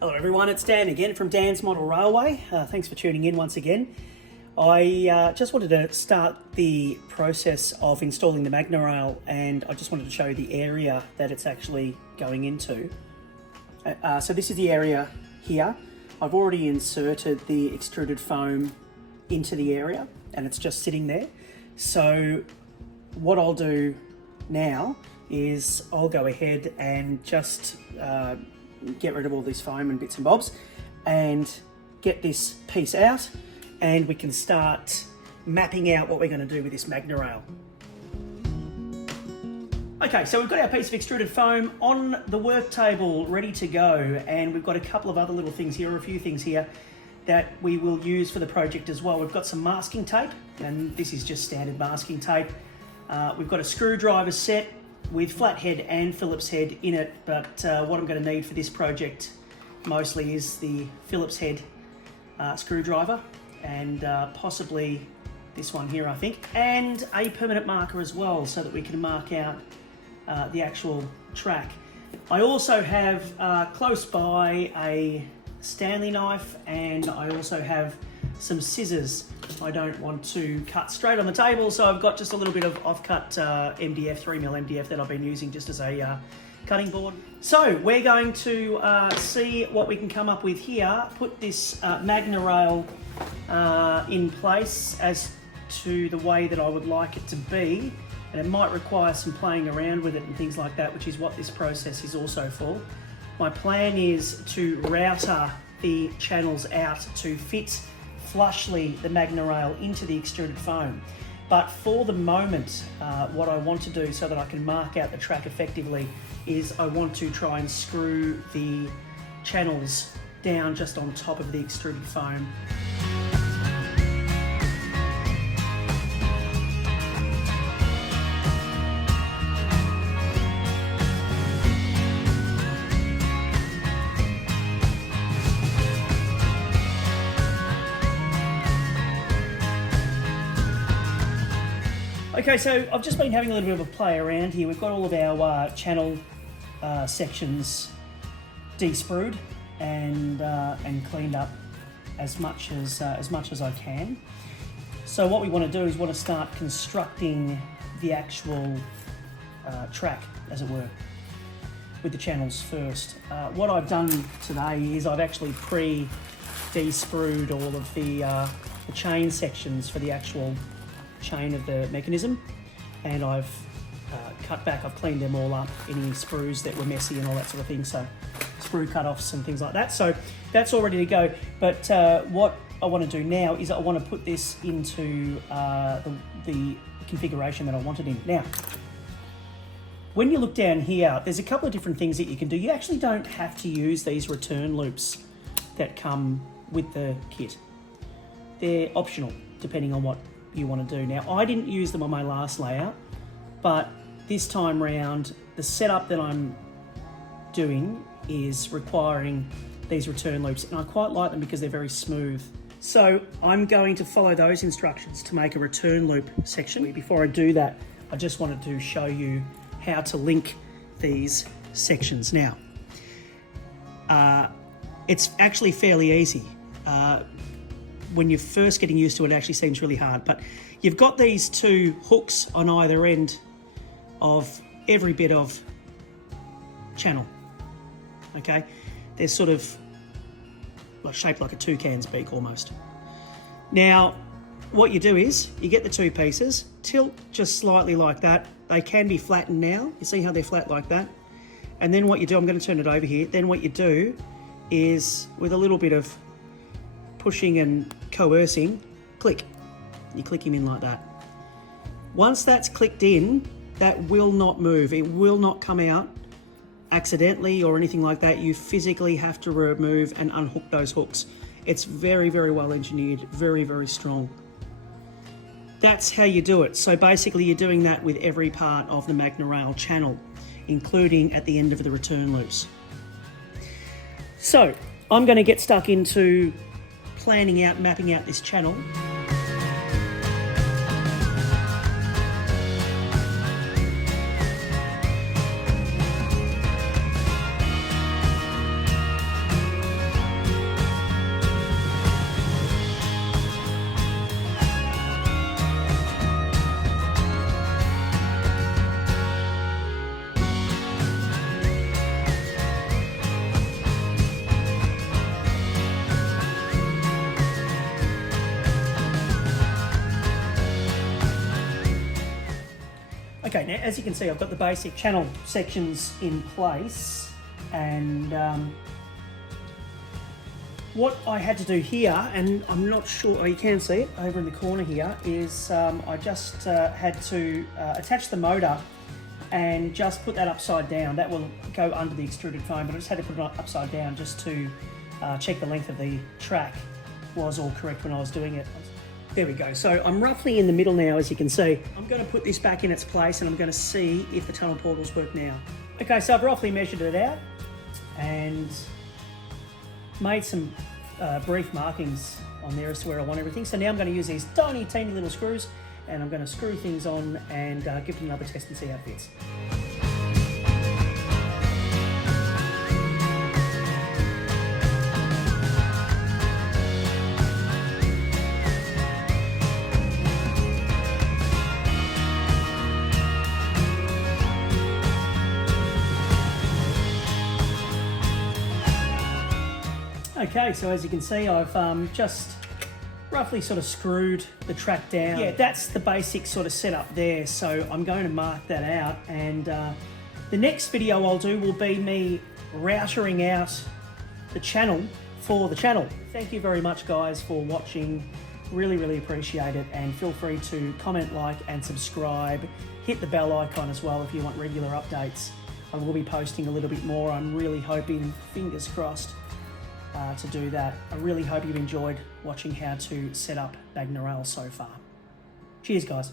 Hello everyone, it's Dan again from Dan's Model Railway. Thanks for tuning in once again. I just wanted to start the process of installing the Magnorail, and I just wanted to show you the area that it's actually going into. So this is the area here. I've already inserted the extruded foam into the area and it's just sitting there. So what I'll do now is I'll go ahead and just get rid of all this foam and bits and bobs and get this piece out, and we can start mapping out what we're going to do with this Magnorail. Okay, so we've got our piece of extruded foam on the work table ready to go, and we've got a couple of other little things here, or a few things here that we will use for the project as well. We've got some masking tape, and this is just standard masking tape. We've got a screwdriver set with flathead and Phillips head in it, but what I'm going to need for this project mostly is the Phillips head screwdriver, and possibly this one here, I think, and a permanent marker as well, so that we can mark out the actual track. I also have close by a Stanley knife, and I also have some scissors. I don't want to cut straight on the table, so I've got just a little bit of off-cut MDF, 3mm MDF that I've been using just as a cutting board. So we're going to see what we can come up with here, put this Magnorail in place as to the way that I would like it to be, and it might require some playing around with it and things like that, which is what this process is also for. My plan is to router the channels out to fit flushly the Magnorail into the extruded foam. But for the moment, what I want to do so that I can mark out the track effectively is I want to try and screw the channels down just on top of the extruded foam. Okay, so I've just been having a little bit of a play around here. We've got all of our channel sections de-sprued and cleaned up as much as I can. So what we want to do is want to start constructing the actual track, as it were, with the channels first. What I've done today is I've actually de-sprued all of the chain sections for the actual chain of the mechanism, and I've cut back, I've cleaned them all up, any sprues that were messy and all that sort of thing, so sprue cut-offs and things like that. So that's all ready to go, but what I want to do now is I want to put this into the configuration that I want it in. Now, when you look down here, there's a couple of different things that you can do. You actually don't have to use these return loops that come with the kit. They're optional, depending on what you want to do. Now, I didn't use them on my last layout, but this time round, the setup that I'm doing is requiring these return loops, and I quite like them because they're very smooth. So I'm going to follow those instructions to make a return loop section. Before I do that, I just wanted to show you how to link these sections. Now, it's actually fairly easy. When you're first getting used to it, it actually seems really hard, but you've got these two hooks on either end of every bit of channel, okay? They're sort of shaped like a toucan's beak almost. Now, what you do is you get the two pieces, tilt just slightly like that. They can be flattened now. You see how they're flat like that? And then what you do, I'm going to turn it over here. Then what you do is, with a little bit of pushing and coercing, click. You click him in like that. Once that's clicked in, that will not move. It will not come out accidentally or anything like that. You physically have to remove and unhook those hooks. It's very, very well engineered, very, very strong. That's how you do it. So basically you're doing that with every part of the Magnorail channel, including at the end of the return loops. So I'm going to get stuck into planning out, mapping out this channel. as you can see, I've got the basic channel sections in place, and what I had to do here, and I'm not sure, oh, you can see it over in the corner here, is I just had to attach the motor and just put that upside down. That will go under the extruded foam, but I just had to put it upside down just to check the length of the track was all correct when I was doing it. There we go. So I'm roughly in the middle now, as you can see. I'm going to put this back in its place and I'm going to see if the tunnel portals work now. Okay, so I've roughly measured it out and made some brief markings on there as to where I want everything. So now I'm going to use these tiny little screws and I'm going to screw things on and give them another test and see how it fits. Okay, so as you can see, I've just roughly sort of screwed the track down. Yeah, that's the basic sort of setup there. So I'm going to mark that out, and the next video I'll do will be me routering out the channel for the channel. Thank you very much, guys, for watching. Really appreciate it, and feel free to comment, like, and subscribe. Hit the bell icon as well if you want regular updates. I will be posting a little bit more. I'm really hoping, fingers crossed, to do that. I really hope you've enjoyed watching how to set up Magnorail so far. Cheers, guys.